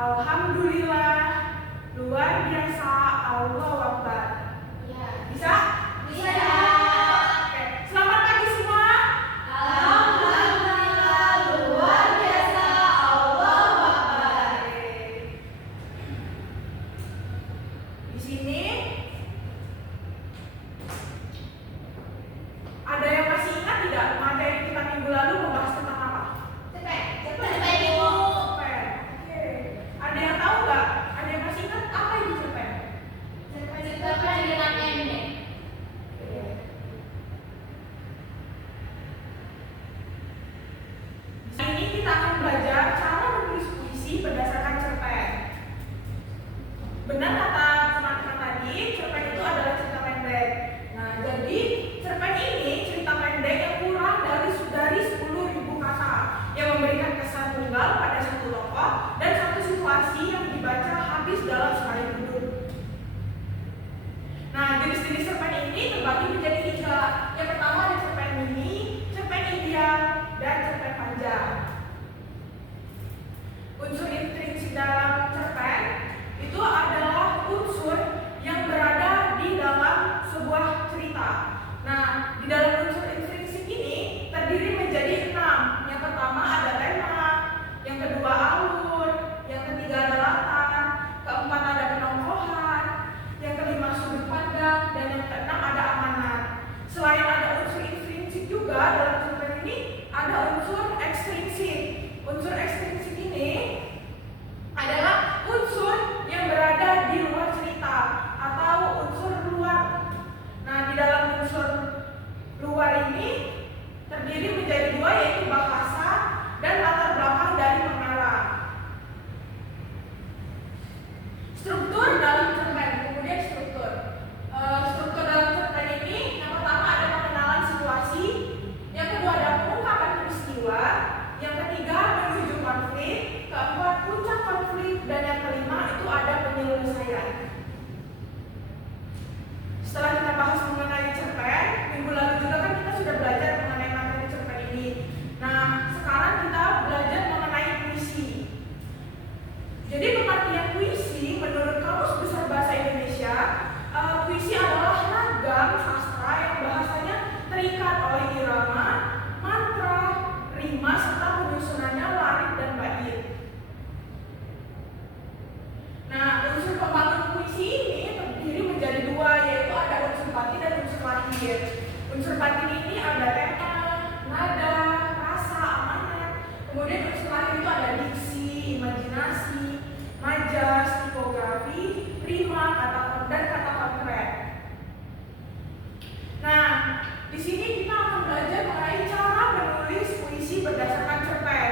Alhamdulillah, luar biasa, Allahu Akbar. Ya. Bisa? Bisa. Oke. Selamat pagi semua. Alhamdulillah, luar biasa, Allahu Akbar. Di sini ada yang masih ingat tidak materi kita minggu lalu membahas tentang apa? Cepet. Cerpen. Oke. Ada yang tahu nggak? Ada yang masih ingat apa itu cerpen? Cerpen dengan pendek. Di sini kita akan belajar cara menulis puisi berdasarkan cerpen. Benar kata teman-teman tadi, cerpen itu adalah cerita pendek. Nah, jadi cerpen ini cerita pendek yang kurang dari 10.000 kata yang memberikan kesan tunggal pada satu tokoh dan satu situasi yang dibaca habis dalam sekali duduk. Nah, jenis-jenis cerpen ini terbagi menjadi 3. Yang pertama ada cerpen mini, cerpen ideal, dan cerpen panjang. Unsur intrinsik dalam cerpen itu adalah unsur yang berada di dalam sebuah cerita. Nah, di dalam unsur intrinsik ini terdiri menjadi 6. Yang pertama ada tema, yang kedua alur, yang ketiga ada latar, keempat ada penongkohan, yang kelima sudut pandang, dan yang keenam ada amanat. Selain ada unsur intrinsik juga dalam cerpen ini ada unsur ekstrinsik. Unsur ekstrinsik ini adalah unsur yang berada di luar cerita atau unsur luar. Nah, di dalam unsur luar ini terdiri menjadi 2, yaitu bahasa dan latar belakang dari pengarang. Struktur dalam cerpen, kemudian struktur. Struktur dalam cerpen ini yang pertama ada pengenalan situasi, yang kedua ada pengungkapan peristiwa, yang ketiga menuju konflik, keempat puncak konflik, dan yang kelima itu ada penyelesaian. Setelah kita bahas mengenai cerpen, minggu lalu juga kan kita sudah belajar mengenai materi cerpen ini. Nah, sekarang kita belajar mengenai puisi. Jadi pengertian puisi menurut Kamus Besar Bahasa Indonesia, puisi adalah ragam sastra yang bahasanya terikat oleh irama, mantra, rima, serta penyusunannya larik dan bait. Nah, unsur pembangun puisi ini terdiri menjadi 2, yaitu ada unsur batin dan unsur lahir. Unsur batin ini ada tema, nada, rasa, amanat. Kemudian unsur lahir itu ada diksi, imajinasi, majas, tipografi, rima, dan kata konkret. Nah, di sini kita akan belajar mengenai cara menulis puisi berdasarkan cerpen.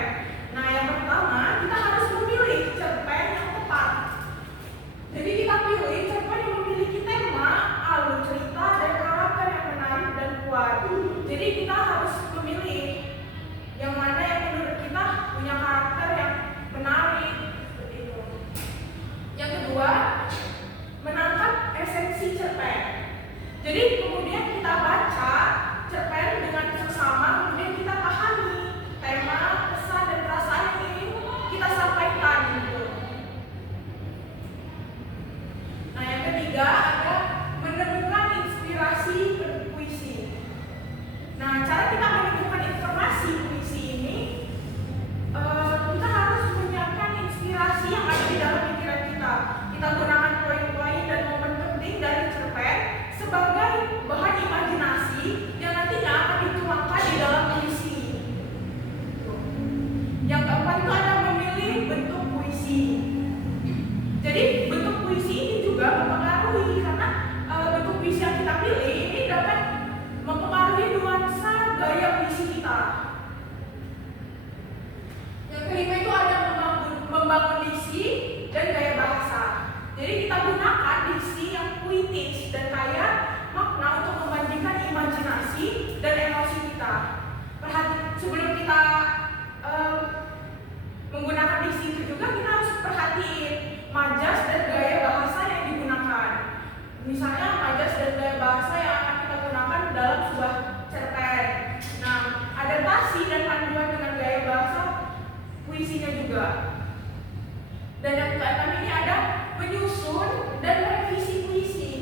Nah, yang pertama kita harus memilih cerpen yang tepat. Jadi kita pilih cerpen yang memiliki tema, alur cerita, dan karakter yang menarik dan kuat. Jadi kita harus memilih yang mana yang menurut kita punya karakter yang menarik. Seperti itu. Yang kedua, menangkap esensi cerpen. Jadi kemudian kita baca cerpen dengan seksama, kemudian kita pahami tema, pesan, dan perasaan yang ingin kita sampaikan gitu. Nah, yang ketiga ada menemukan inspirasi berpuisi. Nah, cara kita menemukan informasi puisi ini, kita harus menyiapkan inspirasi yang ada di dalam pikiran kita. Kita gunakan poin-poin dan momen penting dari cerpen sebagai bahan imajinasi yang nantinya akan dituangkan di dalam puisi. Yang keempat itu ada memilih bentuk puisi. Jadi bentuk puisi ini juga mempengaruhi karena bentuk puisi yang kita pilih ini dapat mempengaruhi nuansa gaya puisi kita. Yang kelima itu ada membangun diksi dan gaya bahasa. Jadi kita gunakan diksi yang puitis dan kaya makna untuk membandingkan imajinasi dan emosi kita. Sebelum kita menggunakan diksi itu juga kita harus perhatiin majas dan gaya bahasa yang digunakan. Misalnya majas dan gaya bahasa yang akan kita gunakan dalam sebuah cerpen. Nah, adaptasi dan panduan dengan gaya bahasa puisinya juga. Dan yang keenam ini ada menyusun dan merevisi puisi.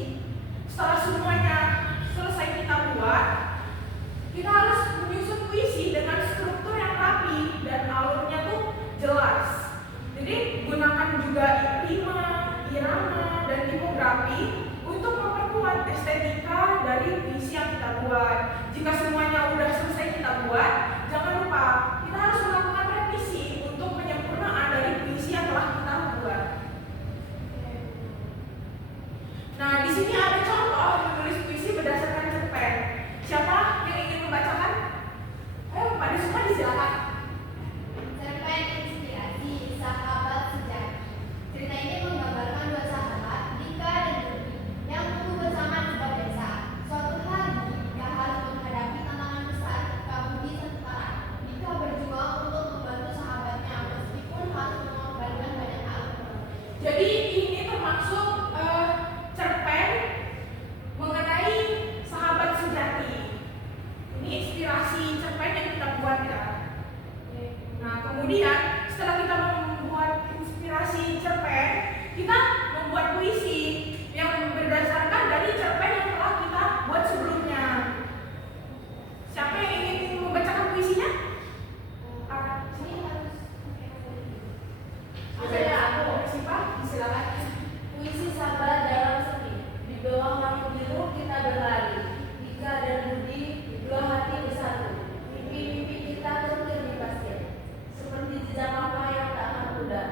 Setelah semuanya selesai kita buat, kita harus menyusun puisi dengan struktur yang rapi dan alurnya tuh jelas. Jadi gunakan juga rima, irama, dan tipografi untuk memperkuat estetika dari puisi yang kita buat. Jika semuanya udah selesai kita buat, jangan lupa kita harus melakukan revisi untuk penyempurnaan dari puisi yang telah kita buat. Nah, di sini ada contoh menulis puisi berdasarkan cerpen. Siapa yang ingin membacakan? Ayo, pada semua disilakan. Cerpen inspirasi sahabat sejati. Cerita ini menggambarkan dua sahabat, Dika dan Rudy, yang tumbuh bersama di sebuah desa. Suatu hari, Dika harus menghadapi tantangan besar ketika Budi sementara. Dika berjuang untuk membantu sahabatnya meskipun harus mengorbankan banyak hal. Jadi ini termasuk cerpen mengenai sahabat sejati. Ini inspirasi cerpen yang kita buat ya. Nah, kemudian setelah kita membuat inspirasi cerpen, kita membuat puisi yang berdasarkan dari cerpen yang telah kita buat sebelumnya. Siapa yang ingin membacakan puisinya? Ini harus Ada aku, siapa? Silakan. Puisi sabar dalam sepi. Di bawah langit biru kita berlari. Dika dan Budi, dua hati bersatu. Mimpi-mimpi kita terukir di pasir. Seperti jejak langkah yang tak akan pudar.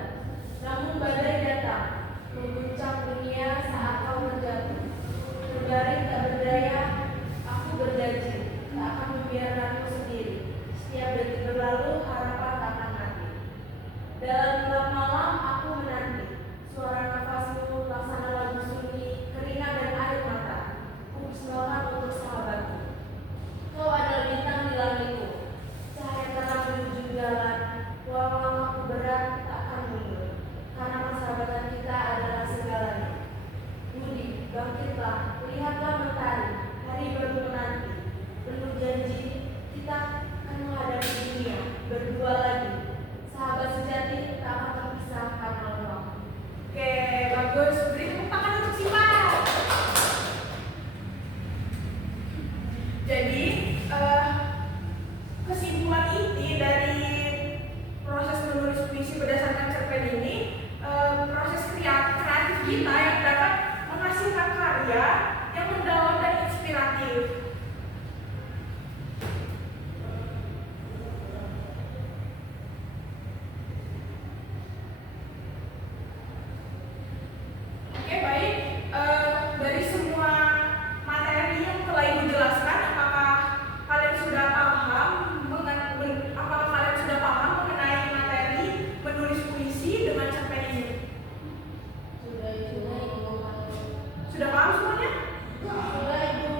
Namun badai datang, mengguncang dunia saat kau terjatuh. Terbaring tak berdaya, aku berjanji tak akan membiarkanmu sendiri. Setiap detik berlalu, harapan tak akan mati. Dalam gelap malam, aku menanti. Suara nafasmu laksana lagu sunyi, keringat dan air mata. Ku persembahkan untuk sahabatku. Kau adalah bintang di langitku, cahaya terang di ujung jalan. Walau langkahku berat, tak akan mundur. Karena persahabatan kita adalah segalanya. Budi, bangkitlah, lihatlah mentari. Hari baru menanti. Penuh janji, kita akan menghadapi dunia berdua lagi. Sahabat sejati tak akan terpisah karena waktu. Oke, bagus. Beri tepuk tangan untuk Siva. Jadi, kesimpulan inti dari proses menulis puisi berdasarkan cerpen ini, proses kreatif kita yang dapat menghasilkan karya yang mendalam dan inspiratif. Oke, baik. Dari semua materi yang telah Ibu jelaskan, apakah kalian sudah paham mengenai materi menulis puisi dengan cerpen ini? Sudah paham semuanya? Sudah, Ibu.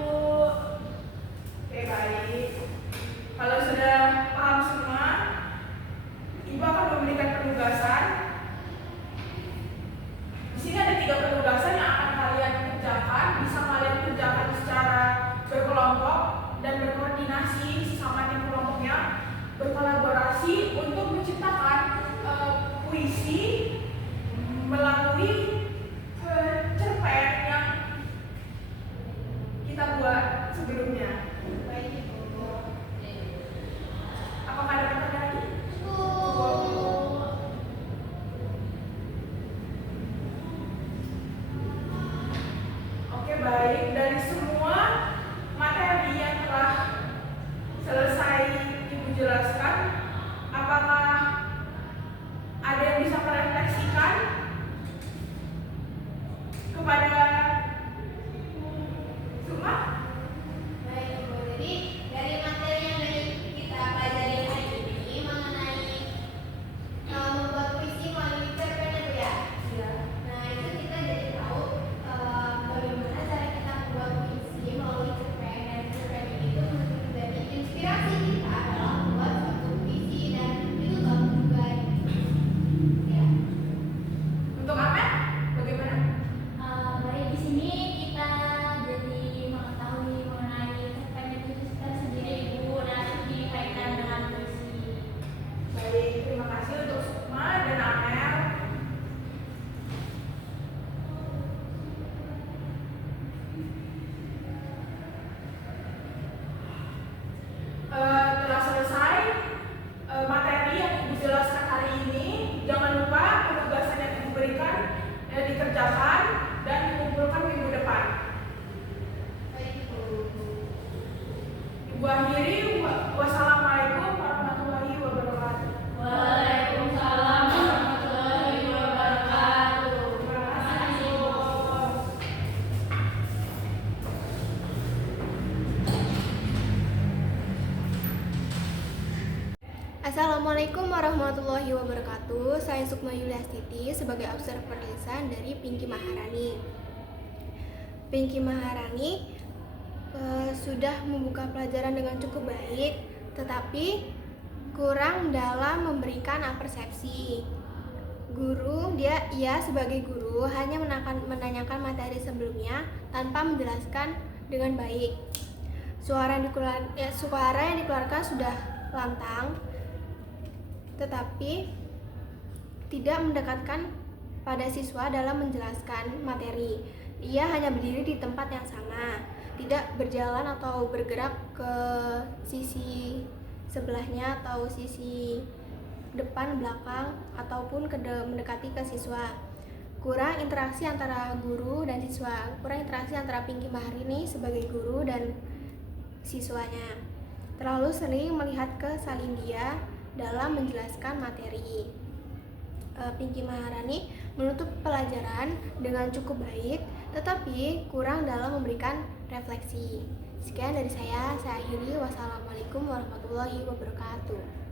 Oke, baik. Kalau sudah paham semua, Ibu akan memberikan penugasan. Di sini ada 3 penugasan yang akan kalian kerjakan. Bisa kalian kerjakan secara berkelompok dan berkoordinasi sesama tim kelompoknya, berkolaborasi untuk menciptakan puisi melalui cerpen yang kita buat sebelumnya. baik Ibu. Apakah ada pertanyaan lagi? Oke, baik. Dari semua materi yang telah selesai Ibu jelaskan, apakah ada yang bisa merefleksikan kepada semua? Baik Ibu, jadi dari materi yang kita pelajari hari ini mengenai membuat puisi melalui cerpen itu ya. Ya. Nah itu kita jadi tahu bagaimana cara kita membuat puisi melalui cerpen, dan cerpen itu menjadi inspirasi kita dalam membuat suatu puisi, dan itu bagus juga ya. Untuk apa? Bagaimana? Baik, bisa warahmatullahi wabarakatuh. Saya Sukma Yuliastiti sebagai observer lisan dari Pinky Maharani. Pinky Maharani sudah membuka pelajaran dengan cukup baik, tetapi kurang dalam memberikan persepsi. Ia sebagai guru hanya menanyakan materi sebelumnya tanpa menjelaskan dengan baik. Suara yang dikeluarkan sudah lantang, tetapi tidak mendekatkan pada siswa dalam menjelaskan materi. Ia hanya berdiri di tempat yang sama, tidak berjalan atau bergerak ke sisi sebelahnya atau sisi depan, belakang, ataupun mendekati ke siswa. Kurang interaksi antara guru dan siswa, kurang interaksi antara Pinky Maharani sebagai guru dan siswanya. Terlalu sering melihat ke Salindia dalam menjelaskan materi. Pinky Maharani menutup pelajaran dengan cukup baik, tetapi kurang dalam memberikan refleksi. Sekian dari saya akhiri. Wassalamualaikum warahmatullahi wabarakatuh.